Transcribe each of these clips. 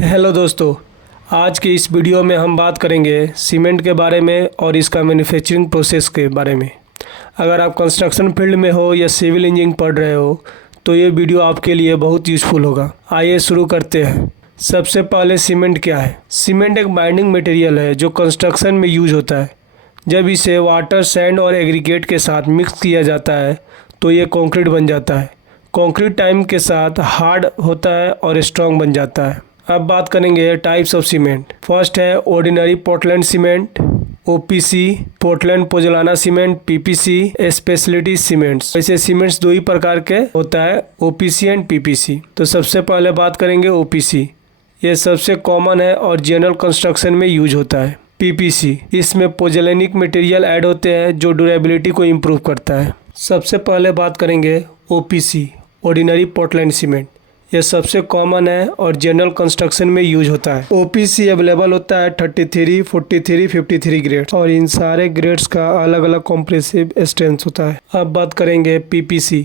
Hello दोस्तों, आज के इस वीडियो में हम बात करेंगे सीमेंट के बारे में और इसका मैन्युफैक्चरिंग प्रोसेस के बारे में। अगर आप कंस्ट्रक्शन फील्ड में हो या सिविल इंजीनियरिंग पढ़ रहे हो तो ये वीडियो आपके लिए बहुत यूज़फुल होगा। आइए शुरू करते हैं। सबसे पहले सीमेंट क्या है। सीमेंट एक बाइंडिंग मटेरियल है जो कंस्ट्रक्शन में यूज होता है। जब इसे वाटर, सैंड और एग्रीगेट के साथ मिक्स किया जाता है तो ये कंक्रीट बन जाता है। कंक्रीट टाइम के साथ हार्ड होता है और स्ट्रॉन्ग बन जाता है। अब बात करेंगे टाइप्स ऑफ सीमेंट। फर्स्ट है ordinary portland cement, OPC, portland pozzolana cement, PPC, speciality cements. ऐसे सीमेंट्स दो ही प्रकार के होता है, ओपीसी एंड पीपीसी। तो सबसे पहले बात करेंगे ओपीसी। ये सबसे कॉमन है और जनरल कंस्ट्रक्शन में यूज होता है। पीपीसी, इसमें पोजोलैनिक मटेरियल ऐड होते हैं जो ड्यूरेबिलिटी को इम्प्रूव करता है। सबसे पहले बात करेंगे ओपीसी, ऑर्डिनरी पोर्टलैंड सीमेंट। यह सबसे कॉमन है और जनरल कंस्ट्रक्शन में यूज होता है। ओपीसी अवेलेबल होता है 33, 43, 53 ग्रेड्स और इन सारे ग्रेड्स का अलग अलग कॉम्प्रेसिव स्ट्रेंथ होता है। अब बात करेंगे पीपीसी,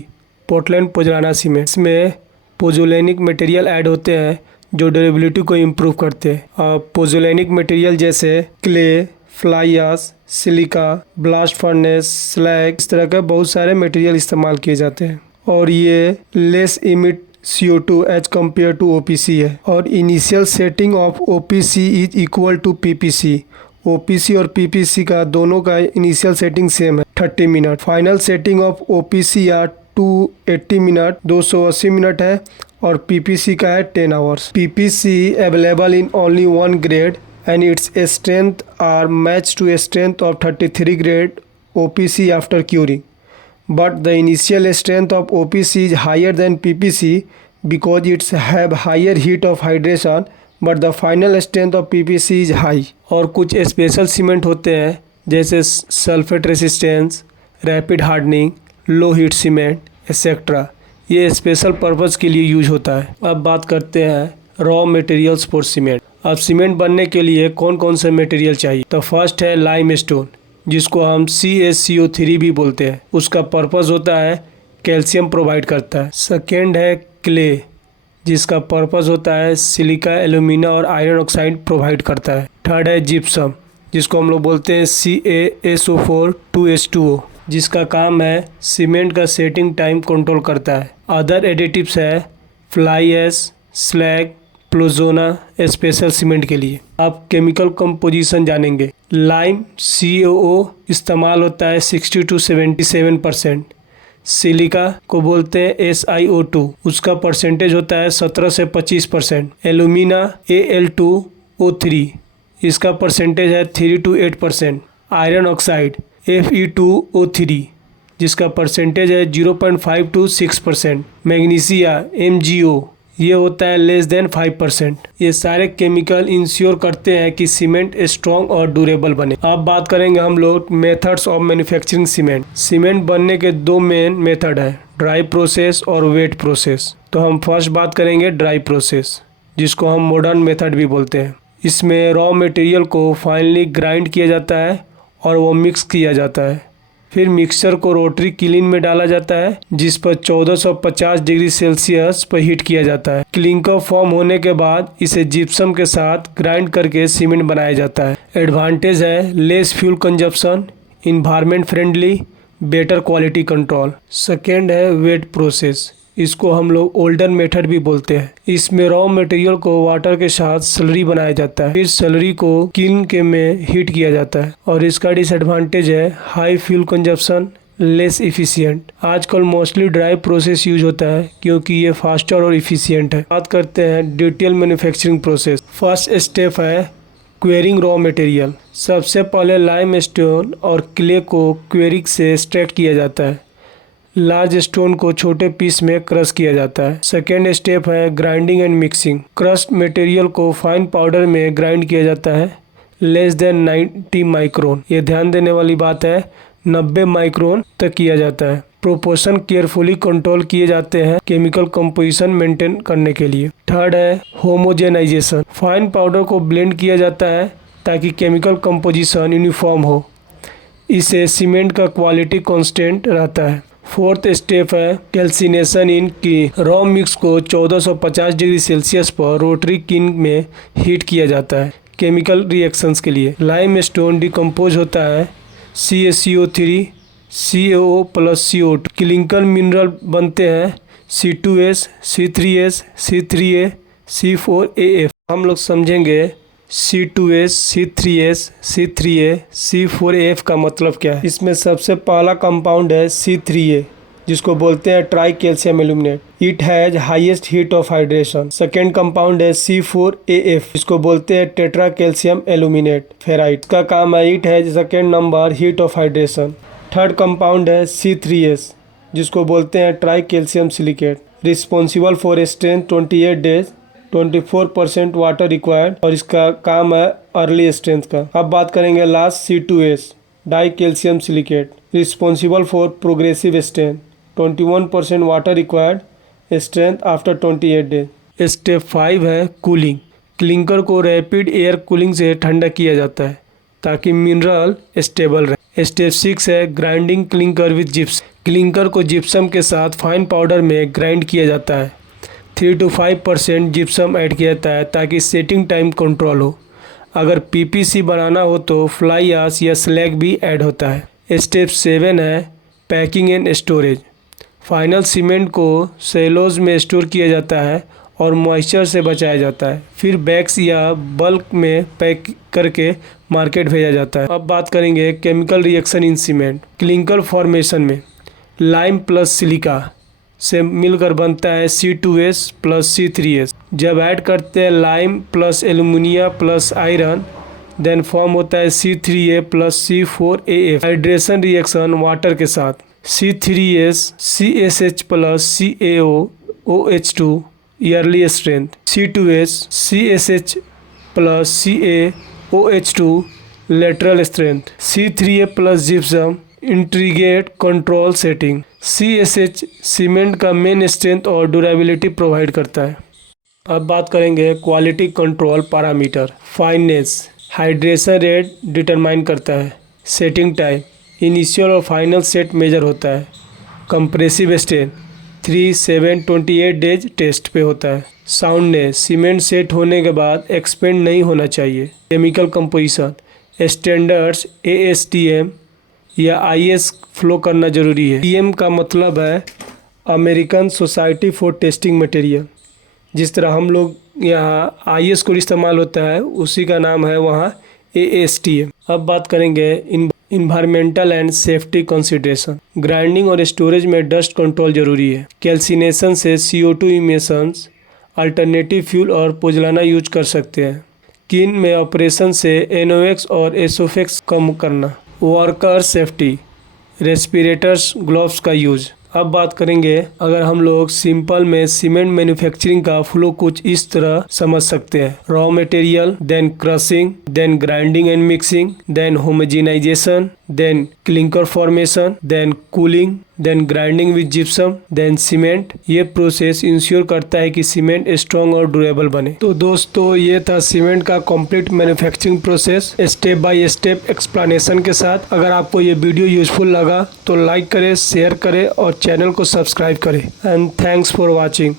पोर्टलैंड पोजोलाना सीमेंट। इसमें पोजोलैनिक मटेरियल ऐड होते हैं जो ड्यूरेबिलिटी को इम्प्रूव करते हैं। और पोजोलैनिक मटेरियल जैसे clay, fly ash, silica, blast furnace, slag, इस तरह के बहुत सारे मटेरियल इस्तेमाल किए जाते हैं और ये less emit CO2 as compare to OPC है। और initial setting of OPC is equal to PPC। OPC और PPC का दोनों का इनिशियल सेटिंग सेम है 30 minute. Final setting of OPC या 280 मिनट 280 मिनट है और PPC का है 10 hours. PPC available in only one grade and its strength are match to strength of 33 grade OPC after curing. But the initial strength of OPC is higher than PPC because it's have higher heat of hydration, but the final strength of PPC is high। और कुछ special cement होते हैं जैसे sulphate resistance, rapid hardening, low heat cement etcetera. ये special purpose के लिए use होता है। अब बात करते हैं रॉ मटेरियल्स फॉर सीमेंट। अब सीमेंट बनने के लिए कौन कौन से मटेरियल चाहिए। तो फर्स्ट है लाइम स्टोन, जिसको हम CaCO3 भी बोलते हैं। उसका पर्पस होता है कैल्शियम प्रोवाइड करता है। सेकेंड है क्ले, जिसका पर्पस होता है सिलिका, एल्यूमिना और आयरन ऑक्साइड प्रोवाइड करता है। थर्ड है जिप्सम, जिसको हम लोग बोलते हैं CaSO4 2H2O, जिसका काम है सीमेंट का सेटिंग टाइम कंट्रोल करता है। अदर एडिटिव्स है fly ash, slag, pozzolana special cement के लिए। आप केमिकल कंपोजिशन जानेंगे। लाइम CaO इस्तेमाल होता है 60 to 77%। सिलिका को बोलते हैं SiO2, उसका परसेंटेज होता है 17 से 25%। एल्यूमिना Al2O3, इसका परसेंटेज है 3 to 8%। आयरन ऑक्साइड Fe2O3, जिसका परसेंटेज है 0.5 to 6%। मैग्नीशिया MgO, ये होता है लेस देन 5%। ये सारे केमिकल इंश्योर करते हैं कि सीमेंट स्ट्रॉन्ग और ड्यूरेबल बने। अब बात करेंगे हम लोग methods of manufacturing cement. Cement बनने के दो मेन मेथड है, ड्राई प्रोसेस और वेट प्रोसेस। तो हम फर्स्ट बात करेंगे ड्राई प्रोसेस, जिसको हम मॉडर्न मेथड भी बोलते हैं। इसमें रॉ मटेरियल को फाइनली ग्राइंड किया जाता है और वो मिक्स किया जाता है। फिर मिक्सचर को रोटरी किलिन में डाला जाता है, जिस पर 1450 डिग्री सेल्सियस पर हीट किया जाता है। क्लिंकर फॉर्म होने के बाद इसे जिप्सम के साथ ग्राइंड करके सीमेंट बनाया जाता है। एडवांटेज है less fuel consumption, environment friendly, better quality control. Second है वेट प्रोसेस, इसको हम लोग ओल्डन मेथड भी बोलते हैं। इसमें रॉ मटेरियल को वाटर के साथ स्लरी बनाया जाता है, फिर स्लरी को किल्न के में हीट किया जाता है और इसका डिसएडवांटेज है high fuel consumption, less efficient. आजकल मोस्टली ड्राई प्रोसेस यूज होता है क्योंकि ये फास्टर और इफिशिएंट है। बात करते हैं detail manufacturing process. First step है क्वेरिंग रॉ मटेरियल। सबसे पहले लाइम स्टोन और क्ले को क्वेरिंग से एक्सट्रैक्ट किया जाता है। लार्ज स्टोन को छोटे पीस में क्रश किया जाता है। सेकेंड स्टेप है grinding and mixing. Crushed material को फाइन पाउडर में ग्राइंड किया जाता है लेस देन 90 माइक्रोन। ये ध्यान देने वाली बात है, 90 माइक्रोन तक किया जाता है। प्रोपोर्शन केयरफुली कंट्रोल किए जाते हैं केमिकल कंपोजिशन मेंटेन करने के लिए। थर्ड है होमोजेनाइजेशन। फाइन पाउडर को ब्लेंड किया जाता है ताकि केमिकल कंपोजिशन यूनिफॉर्म हो। इससे सीमेंट का क्वालिटी कांस्टेंट रहता है। फोर्थ स्टेप है कैल्सिनेशन इन की। रॉ मिक्स को 1450 डिग्री सेल्सियस पर रोटरी किन में हीट किया जाता है केमिकल रिएक्शंस के लिए। लाइम स्टोन डिकम्पोज होता है CaCO3 CaO plus CO2। Clinker mineral बनते हैं C2S C3S C3A C4AF। हम लोग समझेंगे C2S C3S C3A C4AF का मतलब क्या है। इसमें सबसे पहला कंपाउंड है C3A जिसको बोलते हैं try calcium aluminate. It has highest heat of hydration. Second compound है C4AF जिसको बोलते हैं टेट्रा कैल्शियम एल्यूमिनेट फेराइट। का काम है it has second number heat of hydration. Third compound है C3S जिसको बोलते हैं try calcium silicate. Responsible for strength 28 days 24% water required और इसका काम है अर्ली स्ट्रेंथ का। अब बात करेंगे last C2S die calcium silicate. Responsible for progressive strength 21% water required strength after 28 days. Step 5 है कूलिंग। क्लिंकर को रैपिड एयर कूलिंग से ठंडा किया जाता है ताकि मिनरल स्टेबल रहे। स्टेप 6 है grinding clinker with gypsum. Clinker को जिप्सम के साथ फाइन पाउडर में ग्राइंड किया जाता है। 3 to 5% जिप्सम ऐड किया जाता है ताकि सेटिंग टाइम कंट्रोल हो। अगर PPC बनाना हो तो फ्लाई आश या स्लैग भी ऐड होता है। स्टेप 7 है packing and storage. Final cement को सेलोज में स्टोर किया जाता है और मॉइस्चर से बचाया जाता है। फिर बैग्स या बल्क में पैक करके मार्केट भेजा जाता है। अब बात करेंगे chemical reaction in cement. Clinker formation में लाइम प्लस सिलिका से मिलकर बनता है C2S प्लस C3S। जब ऐड करते हैं lime plus alumina plus iron then form होता है C3A plus C4AF। Hydration reaction water के साथ C3S CSH plus CaO OH2 yearly strength. C2S CSH plus CaOH2 lateral strength. C3A plus gypsum integrate control setting. CSH cement का main strength और durability provide करता है। अब बात करेंगे quality control parameter. Fineness hydration rate determine करता है। Setting time initial और फाइनल सेट मेजर होता है। कंप्रेसिव स्ट्रेंथ 3, 7, 28 डेज टेस्ट पे होता है। साउंडनेस सीमेंट सेट होने के बाद एक्सपेंड नहीं होना चाहिए। केमिकल कंपोजिशन स्टैंडर्ड्स ASTM या IS फ्लो करना जरूरी है। TM का मतलब है American society for testing material. जिस तरह हम लोग यहाँ IS को इस्तेमाल होता है उसी का नाम है वहाँ ASTM। अब बात करेंगे environmental and safety consideration. Grinding और स्टोरेज में डस्ट कंट्रोल जरूरी है। कैल्सिनेशन से CO2 इमिशंस अल्टरनेटिव फ्यूल और पोजलाना यूज कर सकते हैं। किन में ऑपरेशन से NOx और SOx कम करना। वर्कर सेफ्टी रेस्पिरेटर्स ग्लव्स का यूज। अब बात करेंगे अगर हम लोग सिंपल में सीमेंट मैन्युफैक्चरिंग का फ्लो कुछ इस तरह समझ सकते हैं। Raw material then crushing then grinding and mixing then homogenization then clinker formation then cooling then grinding with gypsum then cement. ये प्रोसेस इंश्योर करता है कि सीमेंट स्ट्रॉन्ग और ड्यूरेबल बने। तो दोस्तों ये था सीमेंट का complete manufacturing process step by step explanation के साथ। अगर आपको ये वीडियो यूजफुल लगा तो लाइक करें, शेयर करें और चैनल को सब्सक्राइब करें। And thanks for watching.